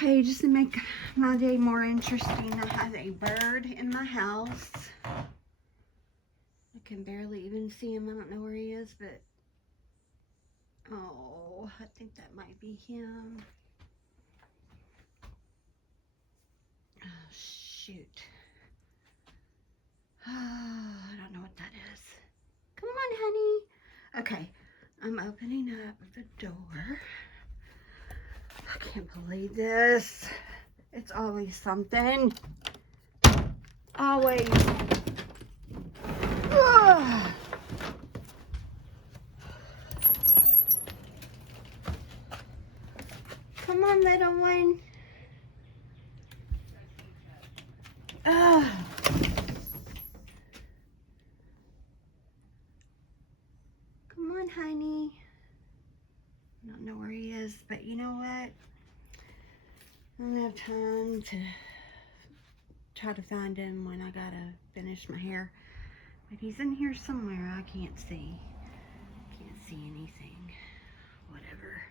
Okay, just to make my day more interesting, I have a bird in my house. I can barely even see him. I don't know where he is, but oh, I think that might be him. Oh, shoot. Oh, I don't know what that is. Come on, honey. Okay, I'm opening up the door. I can't believe this. It's always something. Always. Ugh. Come on, little one. Ugh. Come on, honey. I don't know where he is, but you know what? I don't have time to try to find him when I gotta finish my hair. But he's in here somewhere. I can't see. Can't see anything. Whatever.